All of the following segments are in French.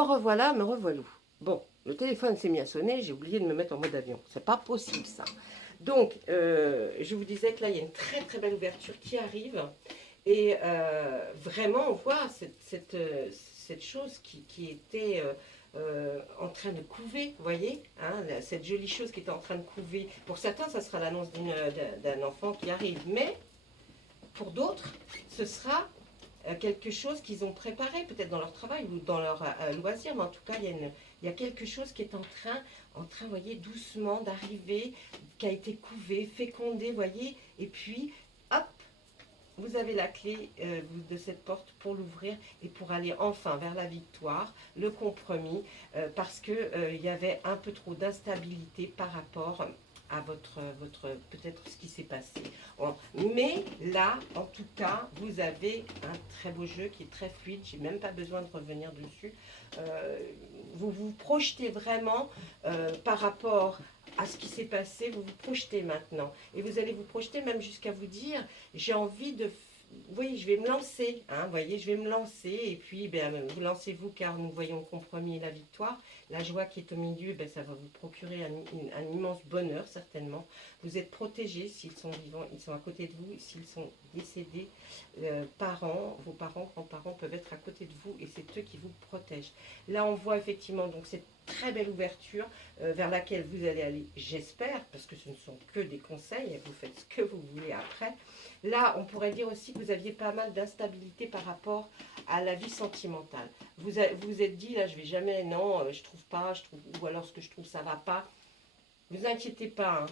revoilà, me revoilou. Bon, le téléphone s'est mis à sonner, j'ai oublié de me mettre en mode avion. C'est pas possible ça. Donc, je vous disais que là, il y a une très très belle ouverture qui arrive. Et vraiment, on voit cette chose qui était en train de couver, vous voyez, hein, cette jolie chose qui était en train de couver. Pour certains, ça sera l'annonce d'un enfant qui arrive. Mais pour d'autres, ce sera quelque chose qu'ils ont préparé, peut-être dans leur travail ou dans leur loisir, mais en tout cas, il y a quelque chose qui est en train, vous voyez, doucement d'arriver, qui a été couvé, fécondé, vous voyez, et puis, hop, vous avez la clé de cette porte pour l'ouvrir et pour aller enfin vers la victoire, le compromis, parce qu'il y avait un peu trop d'instabilité par rapport à votre peut-être ce qui s'est passé. Mais là, en tout cas, vous avez un très beau jeu qui est très fluide. J'ai même pas besoin de revenir dessus. Vous vous projetez vraiment par rapport à ce qui s'est passé. Vous vous projetez maintenant. Et vous allez vous projeter même jusqu'à vous dire, j'ai envie de... Oui, je vais me lancer, hein, vous voyez, je vais me lancer, et puis ben, vous lancez-vous car nous voyons le compromis et la victoire. La joie qui est au milieu, ben, ça va vous procurer un immense bonheur, certainement. Vous êtes protégés s'ils sont vivants, ils sont à côté de vous, s'ils sont décédés, parents, vos parents, grands-parents peuvent être à côté de vous, et c'est eux qui vous protègent. Là, on voit effectivement donc cette très belle ouverture vers laquelle vous allez aller, j'espère, parce que ce ne sont que des conseils, vous faites ce que vous voulez après. Là, on pourrait dire aussi que vous aviez pas mal d'instabilité par rapport à la vie sentimentale. Vous vous êtes dit, là, je vais jamais, non, je trouve pas, ou alors ce que je trouve, ça va pas. Vous inquiétez pas, hein,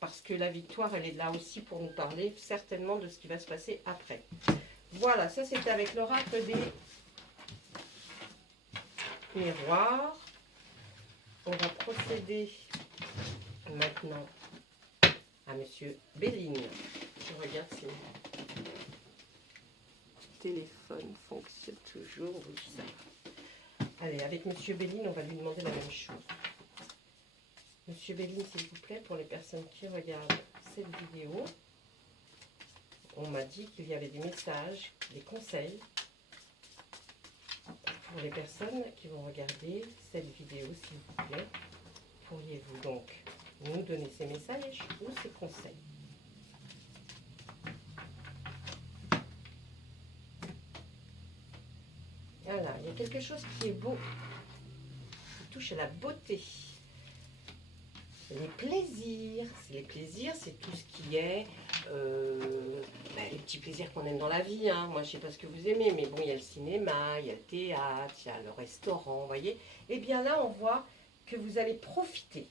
parce que la victoire, elle est là aussi pour nous parler certainement de ce qui va se passer après. Voilà, ça c'est avec l'oracle des miroirs. On va procéder maintenant à Monsieur Béline. Je regarde si le téléphone fonctionne toujours. Oui, ça. Allez, avec Monsieur Béline, on va lui demander la même chose. Monsieur Béline, s'il vous plaît, pour les personnes qui regardent cette vidéo, on m'a dit qu'il y avait des messages, des conseils pour les personnes qui vont regarder cette vidéo, s'il vous plaît. Pourriez-vous donc nous donner ces messages ou ces conseils? Voilà, il y a quelque chose qui est beau, qui touche à la beauté. Les plaisirs, c'est tout ce qui est les petits plaisirs qu'on aime dans la vie. Hein. Moi, je ne sais pas ce que vous aimez, mais bon, il y a le cinéma, il y a le théâtre, il y a le restaurant, vous voyez. Et bien là, on voit que vous allez profiter.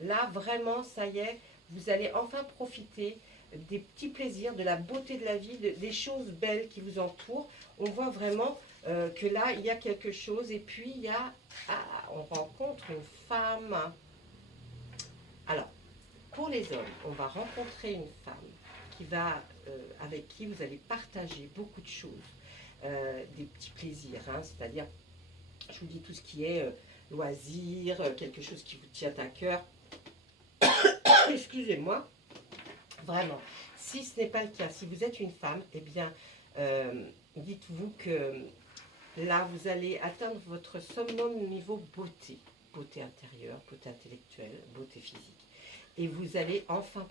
Là, vraiment, ça y est, vous allez enfin profiter des petits plaisirs, de la beauté de la vie, des choses belles qui vous entourent. On voit vraiment que là, il y a quelque chose. Et puis, il y a... Ah, on rencontre une femme... Alors, pour les hommes, on va rencontrer une femme qui va, avec qui vous allez partager beaucoup de choses, des petits plaisirs, hein, c'est-à-dire, je vous dis tout ce qui est loisir, quelque chose qui vous tient à cœur. Excusez-moi, vraiment. Si ce n'est pas le cas, si vous êtes une femme, eh bien, dites-vous que là, vous allez atteindre votre summum niveau beauté. Beauté intérieure, beauté intellectuelle, beauté physique. Et vous allez enfin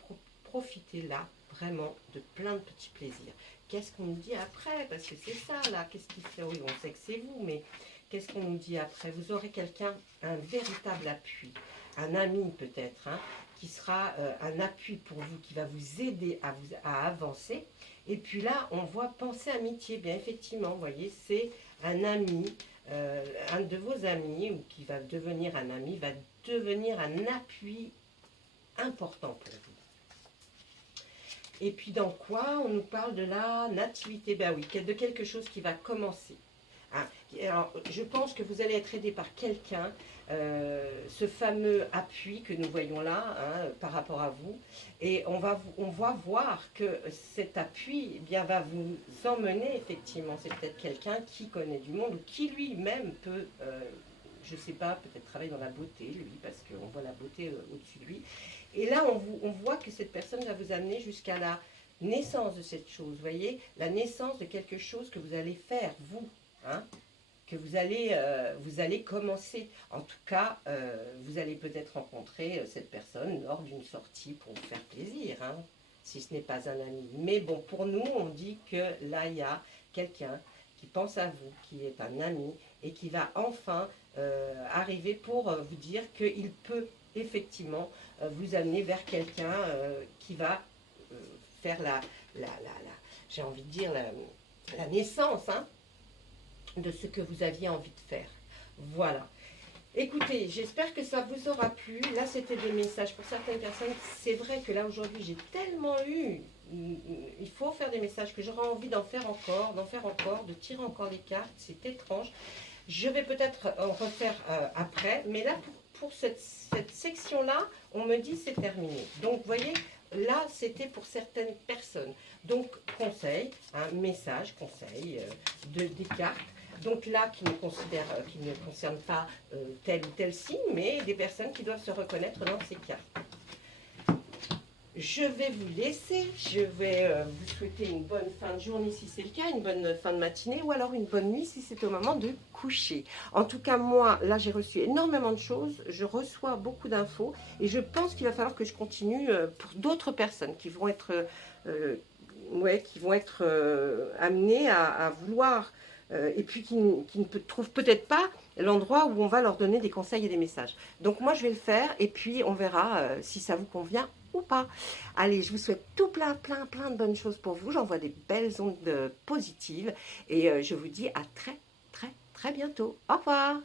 profiter là, vraiment, de plein de petits plaisirs. Qu'est-ce qu'on nous dit après? Parce que c'est ça, là. Qu'est-ce qui fait? Oui, on sait que c'est vous, mais qu'est-ce qu'on nous dit après? Vous aurez quelqu'un, un véritable appui. Un ami, peut-être, hein, qui sera un appui pour vous, qui va vous aider à avancer. Et puis là, on voit penser amitié. Bien, effectivement, vous voyez, c'est un ami, un de vos amis, ou qui va devenir un ami, va devenir un appui important pour vous. Et puis dans quoi on nous parle de la nativité? Ben oui, de quelque chose qui va commencer. Hein. Alors, je pense que vous allez être aidé par quelqu'un, ce fameux appui que nous voyons là, hein, par rapport à vous. Et on va voir que cet appui eh bien, va vous emmener, effectivement. C'est peut-être quelqu'un qui connaît du monde ou qui lui-même peut... je ne sais pas, peut-être travailler dans la beauté, lui, parce qu'on voit la beauté au-dessus de lui. Et là, on voit que cette personne va vous amener jusqu'à la naissance de cette chose, vous voyez, la naissance de quelque chose que vous allez faire, vous, hein, que vous allez commencer. En tout cas, vous allez peut-être rencontrer cette personne lors d'une sortie pour vous faire plaisir, hein, si ce n'est pas un ami. Mais bon, pour nous, on dit que là, il y a quelqu'un qui pense à vous, qui est un ami, et qui va enfin arriver pour vous dire qu'il peut effectivement vous amener vers quelqu'un qui va faire j'ai envie de dire, la naissance, hein, de ce que vous aviez envie de faire. Voilà. Écoutez, j'espère que ça vous aura plu. Là, c'était des messages pour certaines personnes. C'est vrai que là, aujourd'hui, j'ai tellement eu... Il faut faire des messages que j'aurais envie d'en faire encore, de tirer encore les cartes. C'est étrange. Je vais peut-être en refaire après. Mais là, pour cette section-là, on me dit c'est terminé. Donc, vous voyez, là, c'était pour certaines personnes. Donc, conseil, un message, conseil des cartes. Donc là, qui ne concerne pas tel ou tel signe, mais des personnes qui doivent se reconnaître dans ces cartes. Je vais vous laisser, je vais vous souhaiter une bonne fin de journée si c'est le cas, une bonne fin de matinée ou alors une bonne nuit si c'est au moment de coucher. En tout cas, moi, là, j'ai reçu énormément de choses, je reçois beaucoup d'infos et je pense qu'il va falloir que je continue pour d'autres personnes qui vont être, amenées à vouloir... et puis qui ne trouvent peut-être pas l'endroit où on va leur donner des conseils et des messages. Donc moi, je vais le faire et puis on verra si ça vous convient ou pas. Allez, je vous souhaite tout plein de bonnes choses pour vous. J'envoie des belles ondes positives et je vous dis à très bientôt. Au revoir.